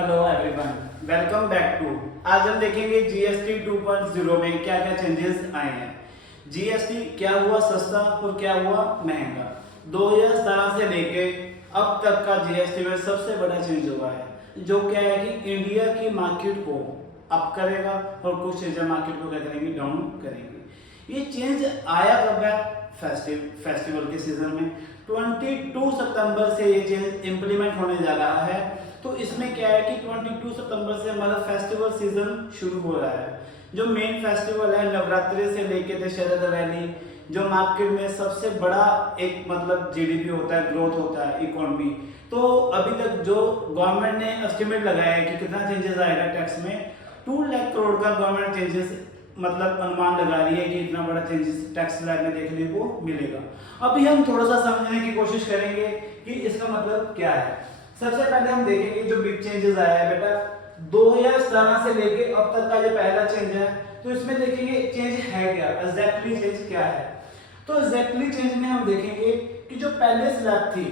Hello everyone, welcome back to. आज हम देखेंगे जीएसटी 2.0 में क्या क्या चेंजेस आए हैं। जीएसटी क्या हुआ सस्ता और क्या हुआ महंगा। 2017 से लेके अब तक का जीएसटी में सबसे बड़ा चेंज हुआ है, जो क्या है कि इंडिया की मार्केट को अप करेगा और कुछ चीजें मार्केट को क्या करेंगी, डाउन करेंगी। ये चेंज आया कब है? फेस्टिवल के सीजन में 22 सितंबर से ये चेंज इंप्लीमेंट होने जा रहा है। तो इसमें क्या है कि 22 सितंबर से हमारा फेस्टिवल सीजन शुरू हो रहा है। जो मेन फेस्टिवल है नवरात्रि से लेके दशहरा दिवाली, जो मार्केट में सबसे बड़ा एक मतलब जीडीपी होता है, ग्रोथ होता है इकोनॉमी। तो अभी तक जो गवर्नमेंट ने एस्टिमेट लगाया है कि कितना चेंजेस आएगा टैक्स में, 2 लाख करोड़ का गवर्नमेंट चेंजेस मतलब अनुमान लगा रही है कि इतना बड़ा चेंजेस टैक्स स्लैब में देखने को मिलेगा। अभी हम थोड़ा सा समझने की कोशिश करेंगे कि इसका मतलब क्या है। सबसे पहले हम देखेंगे जो बिग चेंजेस आया है बेटा 2017 से लेके अब तक का जो पहला चेंज है, तो इसमें देखेंगे चेंज है क्या, एग्जैक्टली चेंज क्या है। तो एग्जैक्टली चेंज में हम देखेंगे कि जो पहले स्लैब थी,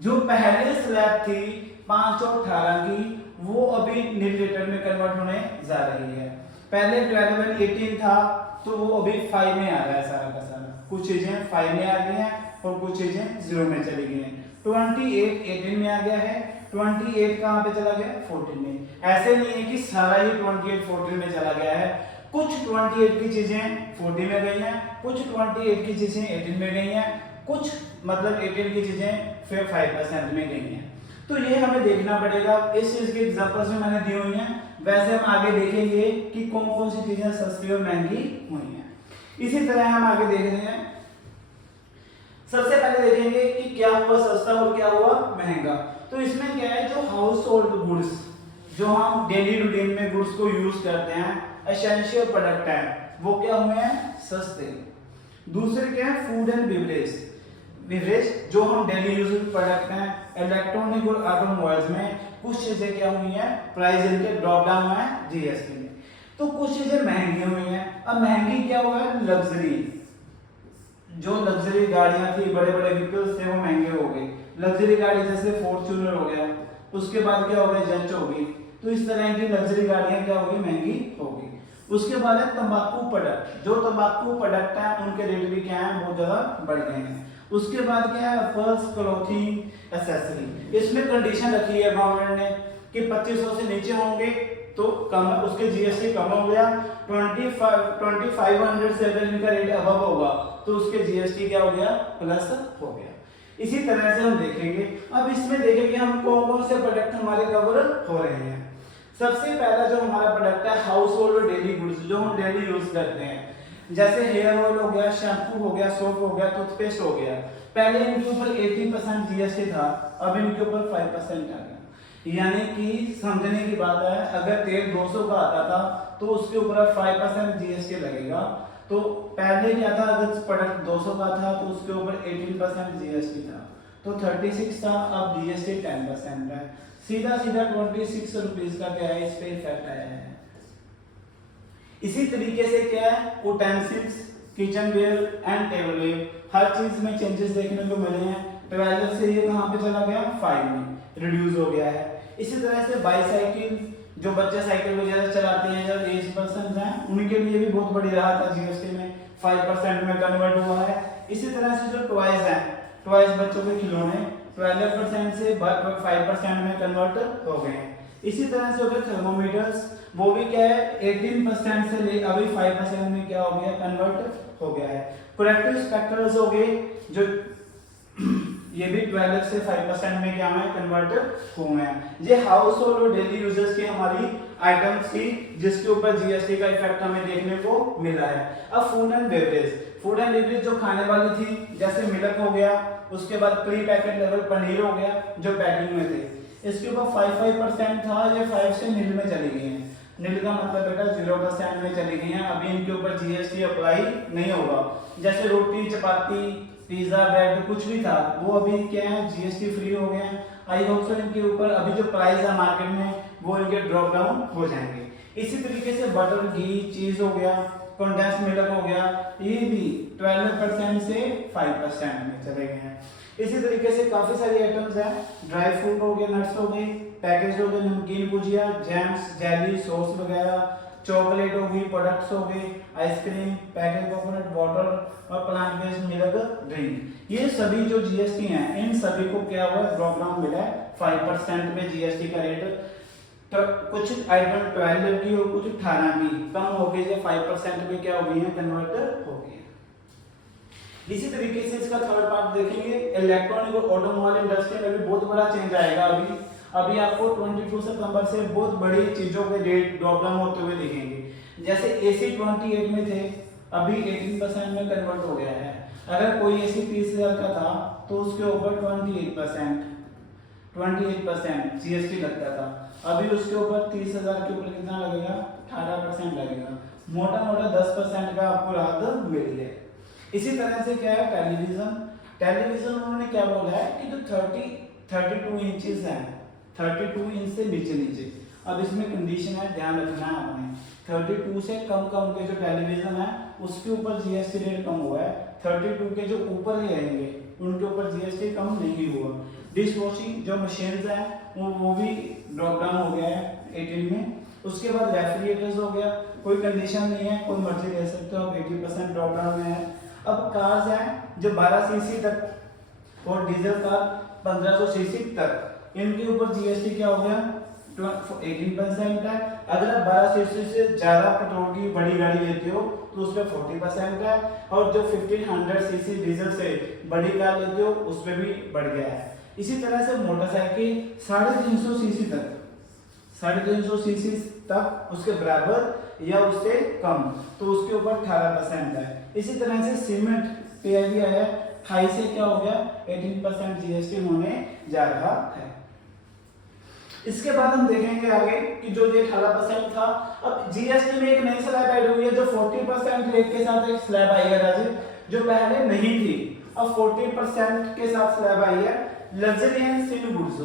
जो पहले स्लैब थी 5 और 18 की, वो अभी नील रिटर्न में कन्वर्ट होने जा रही है। पहले 12 और 18 था, तो वो अभी 5 में आ रहा है सारा का सारा। कुछ चीजें 5 में आ गई हैं और कुछ चीजें 0 में चली गई हैं। 28 18 में आ गया है, 28 कहां पे चला गया? 14 में। ऐसे नहीं है कि सारा ही 28 14 में चला गया है। कुछ 28 की चीजें 40 में गई हैं, कुछ 28 की चीजें 18 में गई हैं, कुछ मतलब 18 की चीजें फिर 5% में गई हैं। तो ये हमें देखना पड़ेगा। इस चीज के एग्जांपल्स में मैंने दी हुई हैं, वैसे हम आगे देखेंगे कि कौन कौन सी चीजें सस्ती और महंगी हुई हैं। इसी तरह हम आगे देख रहे हैं। सबसे पहले देखेंगे कि क्या हुआ सस्ता और क्या हुआ महंगा। तो इसमें क्या है, जो हाउस होल्ड गुड्स, जो हम डेली रूटीन में गुड्स को यूज करते हैं, एसेंशियल प्रोडक्ट है, वो क्या हुए हैं? सस्ते। दूसरे क्या है? फूड एंड बेवरेज, जो हम डेली यूज प्रोडक्ट हैं। इलेक्ट्रॉनिक और ऑटोमोबाइल्स में कुछ चीजें क्या हुई हैं? प्राइस इनके ड्रॉप डाउन हुए हैं जीएसटी में। तो कुछ चीजें महंगी हुई हैं। अब महंगी क्या हुआ है? लग्जरी, जो लग्जरी गाड़ियां थी, बड़े बड़े व्हीकल्स थे, वो महंगे हो गए। लग्जरी गाड़ी जैसे फॉर्च्यूनर हो गया, उसके बाद क्या हो गया? जंच हो गई। तो इस तरह की लग्जरी गाड़ियां क्या हो गई? महंगी हो गई। उसके बाद है तंबाकू प्रोडक्ट, जो तंबाकू प्रोडक्ट है उनके रेट भी क्या है? बहुत ज्यादा बढ़ गए हैं। उसके बाद क्या है? Purse, clothing, accessory. इसमें कंडीशन रखी है गवर्नमेंट ने कि 2500 से नीचे होंगे तो कम, उसके जीएसटी कम हो गया। 2500 से अगर इनका रेट अबव होगा तो उसके जीएसटी क्या हो गया? प्लस हो गया। इसी तरह से हम देखेंगे। अब इसमें देखेंगे हम कौन कौन से प्रोडक्ट हमारे कवर हो रहे हैं। सबसे पहला जो हमारा प्रोडक्ट है हाउस होल्ड और डेली गुड्स, जो हम डेली यूज करते हैं, जैसे हेयर ऑयल हो गया, शैम्पू हो गया, सोप हो गया, टूथपेस्ट हो गया। पहले इनके ऊपर 80% जीएसटी था, अब इनके ऊपर 5% आ गया। यानी कि समझने की बात है, अगर तेल 200 का आता था तो उसके ऊपर 5% जीएसटी लगेगा। तो पहले क्या था, अगर प्रोडक्ट 200 का था तो उसके ऊपर 18% जीएसटी था, तो 36 था, अब जीएसटी 10% है। सीधा सीधा 26 रुपीज का क्या है? इस पे इफेक्ट आया है। इसी तरीके से क्या है? Utensils, kitchenware and tableware, हर चीज में चेंजेस देखने को मिले हैं। 12 से ये कहां पे चला गया? 5 में रिड्यूस हो गया है। इसी तरह से बाईसाइकिल, जो बच्चे साइकिल वगैरह चलाते हैं या एज पर्सन हैं, उनके लिए भी बहुत बड़ी राहत है जीएसटी में, 5% में कन्वर्ट हुआ है। इसी तरह से जो टॉयज हैं, टॉयज बच्चों के खिलौने 12% से 5% में कन्वर्ट हो गए हैं। इसी तरह से हो गए थर्मोमीटर्स, वो भी क्या है? 18% से ले अभी 5% में क्या हो गया? कन्वर्ट हो गया है। प्रोडक्टिव स्पेक्ट्रल्स हो गए, जो ये भी 12 से 5% में क्या है? कन्वर्ट हुए हैं। ये हाउस होल्ड और डेली यूजर्स की हमारी आइटम्स की, जिसके ऊपर जीएसटी का इफेक्ट हमें देखने को मिला है। अब food and beverage, food and beverage जो खाने वाली थी, जैसे मिल्क हो गया, उसके बाद प्री पैकेट लेवल पनीर हो गया, जो पैकिंग में थे, इसके ऊपर 5% था, ये 5 से नील में चली गई हैं। नील का मतलब बेटा 0% में चली गई हैं। अभी इनके ऊपर जीएसटी अप्लाई नहीं होगा। जैसे रोटी, चपाती, पिज्जा, ब्रेड कुछ भी था, वो अभी क्या है? जीएसटी फ्री हो गए हैं। आई होप सो इनके ऊपर अभी जो प्राइस है मार्केट में, वो इनके ड्रॉप डाउन हो जाएंगे। इसी तरीके से बटर, घी, चीज हो गया, कंडेंस मिल्क हो गया, ये भी 12% से 5% में चले गए हैं। इसी तरीके से काफी सारी आइटम्स हैं, ड्राई फ्रूट हो गए, नट्स हो गए, पैकेज हो गए नमकीन भुजिया, जैम्स, जेली, सॉस वगैरह, चॉकलेट होगी, प्रोडक्ट्स हो गए, आइसक्रीम, पैकेट कोकोनट वाटर और प्लांट बेस्ड मिल्क ड्रिंक। ये सभी जो जीएसटी हैं इन सभी को क्या हुआ ड्रॉप डाउन मिला है 5% में जीएसटी का रेट। तो कुछ आइटम 12 की और कुछ 18 की कम हो गई जो 5% में क्या हो गई है कन्वर्ट हो गई है। इसी तरीके से इसका थर्ड पार्ट देखेंगे इलेक्ट्रॉनिक और ऑटोमोबाइल इंडस्ट्री में भी बहुत बड़ा चेंज आएगा। अभी आपको 22 सितंबर से बहुत बड़ी चीजों के रेट ड्रॉप डाउन होते हुए दिखेंगे। जैसे एसी 28 में थे, अभी 18% में कन्वर्ट हो गया है। अगर कोई एसी 30,000 का था तो उसके ऊपर 28% जीएसटी लगता था। अभी उसके ऊपर 30,000 के ऊपर कितना लगेगा 18% लगेगा। मोटा मोटा 10% का आपको राहत मिली है। इसी तरह से क्या है टेलीविजन उन्होंने क्या बोला है कि जो 32 इंचेस है 32 इंच से नीचे। अब इसमें कंडीशन है ध्यान रखना है आपने 32 से कम के जो टेलीविजन है उसके ऊपर जीएसटी रेट कम हुआ है। 32 के जो ऊपर ही रहेंगे उनके ऊपर जीएसटी कम नहीं हुआ। डिश वॉशिंग जो मशीन्स हैं वो भी ड्रॉप डाउन हो गया है 18 में। उसके बाद रेफ्रिजरेटर्स हो गया, कोई कंडीशन नहीं है, कोई मर्जी ले सकते हो आप, 80% ड्रॉप डाउन में है। अब कार्स हैं जो 12 सीसी तक और डीजल कार 1500 सीसी तक, इनके ऊपर जीएसटी क्या हो गया 18% है। अगर आप 12 सीसी से ज्यादा पेट्रोल की बड़ी गाड़ी लेते हो तो उस पर 40% है, और जो 1500 सीसी डीजल से बड़ी कार लेते हो उस पर भी बढ़ गया है। इसी तरह से मोटरसाइकिल 350 सीसी तक 350 सीसी तक उसके बराबर या उससे कम तो उसके ऊपर 18% है। इसी तरह से सीमेंट पे भी आया हाई से क्या हो गया 18% जीएसटी होने जा रहा है। इसके बाद हम देखेंगे आगे कि जो ये 18% था, अब जीएसटी में एक नई स्लैब ऐड हुई है जो 40% रेट के साथ एक स्लैब आई है राज्य जो पहले नहीं थी। अब 40% के साथ स्लैब आई है लग्जरी एंड सिन गुड्स।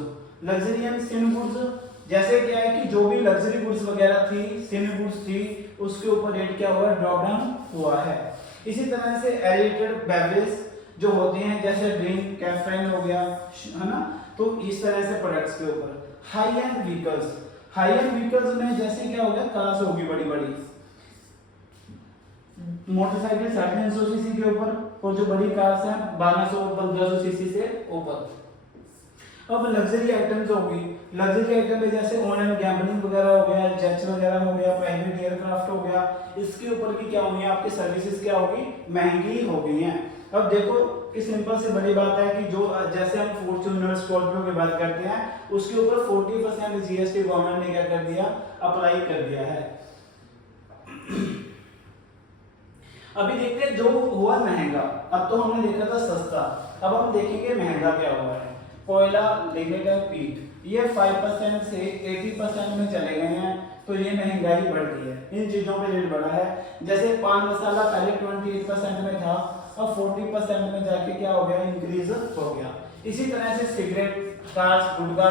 जैसे क्या है कि जो भी लग्जरी गुड्स वगैरह थी सिन गुड्स थी उसके ऊपर रेट क्या हुआ ड्रॉप डाउन हुआ है। इसी तरह से एडिटेड बेवरेज जो होते हैं जैसे ड्रिंक कैफीन हो गया है ना, तो इस तरह से प्रोडक्ट्स के ऊपर। हाई एंड व्हीकल्स में जैसे क्या हो गया कार्स होगी बड़ी मोटरसाइकिल 350 सीसी के ऊपर और जो बड़ी कार्स हैं 1200-1500 सीसी से ऊपर। अब लग्जरी आइटम्स होगी, लग्जरी आइटम में जैसे ऑनलाइन गैम्बलिंग वगैरह हो गया, जेट्स वगैरह हो गया, प्राइवेट एयरक्राफ्ट हो गया, इसके ऊपर भी क्या होंगी आपकी सर्विसेज क्या होगी महंगी हो गई हैं। अब देखो कि सिंपल से बड़ी बात है कि जो जैसे हम फॉर्च्यूनर स्कॉर्पियो की बात करते हैं उसके ऊपर 40% जीएसटी गवर्नमेंट ने क्या कर दिया अप्लाई कर दिया है। अभी देखते हैं जो हुआ महंगा, अब तो हमने देखा था सस्ता, अब हम देखेंगे महंगा क्या हुआ है। कोयला, लिग्निट एंड पीट ये 5% से 80% में चले गए हैं, तो ये महंगाई बढ़ गई है, इन चीजों पे रेट बढ़ा है। जैसे पान मसाला पहले 28% में था, अब 40% में जाके क्या हो गया इंक्रीज हो गया। इसी तरह से सिगरेट, कार्स, गुटखा,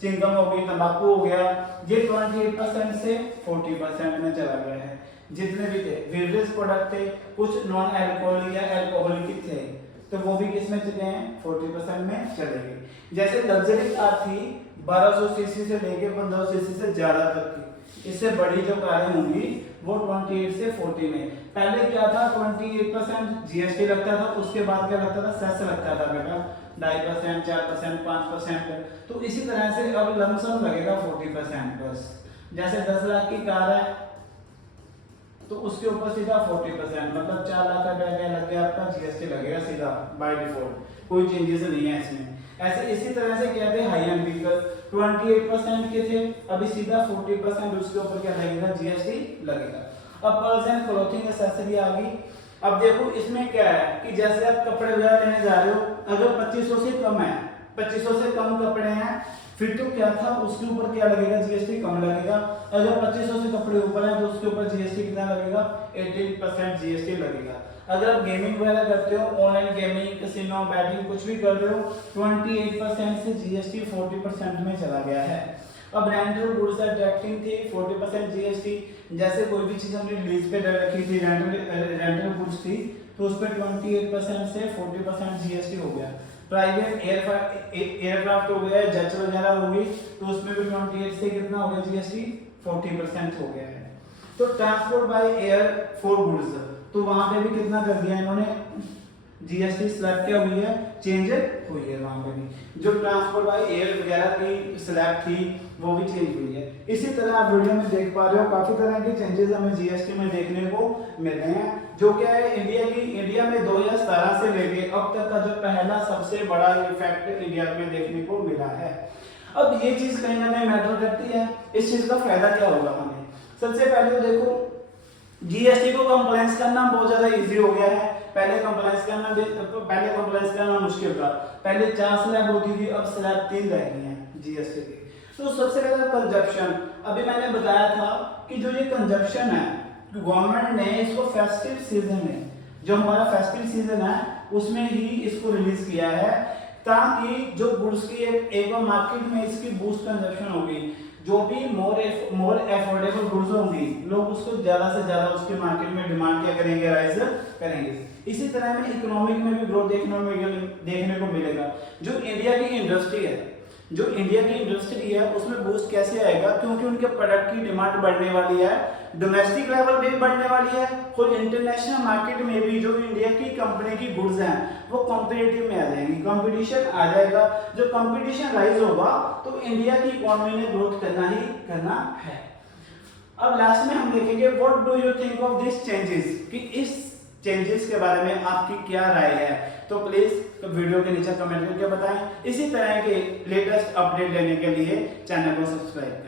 चिंगम हो गई, तंबाकू हो गया, ये 28% से 40% में चला गया है। जितने भी थे बेवरेज प्रोडक्ट थे, कुछ नॉन अल्कोहलिक या अल्कोहलिक थे, तो वो भी किसमें चले हैं 40% में चले गए। जैसे लग्जरी कार थी 1200 सीसी से लेके 1500 सीसी से ज्यादा तक की, इससे बड़ी जो कारें होंगी वो 28 से 40 में। पहले क्या था 28% जीएसटी लगता था, उसके बाद क्या लगता था सेस लगता था बेटा 2.5%, 4%, 5%। तो इसी तरह से अब लमसम लगेगा 40% बस। जैसे 10 लाख की कार है तो उसके ऊपर सीधा 40% मतलब 4 लाख रुपया लग गया आपका जीएसटी लगेगा सीधा बाय डिफॉल्ट, कोई चेंजेस नहीं है इसमें। ऐसे इसी तरह से क्या थे हाई एंड व्हीकल 28% के थे, अभी सीधा 40% उसके ऊपर क्या लगेगा जीएसटी लगेगा। अब पर्स एंड क्लोथिंग एक्सेसरी आ गई। अब देखो इसमें क्या है कि जैसे आप कपड़े वगैरह लेने जा रहे हो, अगर 2500 से कम है, 2500 से कम कपड़े हैं, फिर तो क्या था उसके ऊपर क्या लगेगा जीएसटी कम लगेगा। अगर 2500 से कपड़े ऊपर है तो उसके ऊपर जीएसटी कितना लगेगा 18% जीएसटी लगेगा। अगर आप गेमिंग वगैरह करते हो, ऑनलाइन गेमिंग, कैसीनो, बैटिंग कुछ भी कर रहे हो, 28% से जीएसटी 40% में चला गया है। अब रेंटल गुड्स एंड ट्रैक्टिंग थी 40% जीएसटी, जैसे कोई भी चीज हमने लीज पे डाल रखी थी, रेंटल गुड्स थी, तो उस पर 28% से 40% जीएसटी हो गया। प्राइवेट एयरक्राफ्ट हो गया, जेट वगैरह होगी, तो उसमें भी 28 से कितना हो गया जीएसटी 40% हो गया है। तो transport by air for goods, तो वहां पे भी कितना कर दिया इन्होंने, जीएसटी स्लैब क्या हुई है, चेंज हुई है वहां पे भी। जो ट्रांसपोर्ट बाय एयर वगैरह की स्लैब थी वो भी चेंज हुई है। इसी तरह आप वीडियो में देख पा रहे हो काफी तरह के चेंजेस हमें जीएसटी में देखने को मिल रहे हैं, जो क्या है इंडिया में 2017 से लेके अब तक का जो पहला सबसे बड़ा इफेक्ट इंडिया में देखने को मिला है। अब ये चीज कहीं ना कहीं मैटर करती है, इस चीज का फायदा क्या होगा हमें। सबसे पहले तो देखो जीएसटी को कंप्लायंस करना बहुत ज्यादा इजी हो गया है। पहले कंप्लायंस करना मुश्किल था, पहले 4 स्लैब होती थी, अब स्लैब 3 रह गई हैं जीएसटी की। तो सबसे पहले कंजप्शन, अभी मैंने बताया था कि जो ये कंजप्शन है गवर्नमेंट ने इसको फेस्टिव सीजन में, जो हमारा फेस्टिव सीजन है उसमें ही इसको रिलीज किया है, ताकि जो गुड्स की एक मार्केट में इसकी बूस्ट कंजप्शन होगी, जो भी मोर अफोर्डेबल गुड्स होंगी लोग उसको ज्यादा से ज्यादा उसके मार्केट में डिमांड क्या करेंगे, राइज करेंगे। इसी तरह में इकोनॉमिक में भी ग्रोथ देखने को मिलेगा। जो इंडिया की इंडस्ट्री है उसमें बूस्ट कैसे आएगा, क्योंकि उनके प्रोडक्ट की डिमांड बढ़ने वाली है, डोमेस्टिक लेवल पे भी बढ़ने वाली है, और इंटरनेशनल मार्केट में भी जो इंडिया की कंपनी की गुड्स हैं वो कॉम्पिटिटिव में आ जाएंगी, कंपटीशन आ जाएगा। जो कंपटीशन राइज होगा तो इंडिया की इकोनॉमी ने ग्रोथ करना ही करना है। अब लास्ट में हम देखेंगे what do you think of this changes, कि इस चेंजेस के बारे में आपकी क्या राय है, तो प्लीज वीडियो के नीचे कमेंट करके बताएं। इसी तरह के लेटेस्ट अपडेट लेने के लिए चैनल को सब्सक्राइब करें।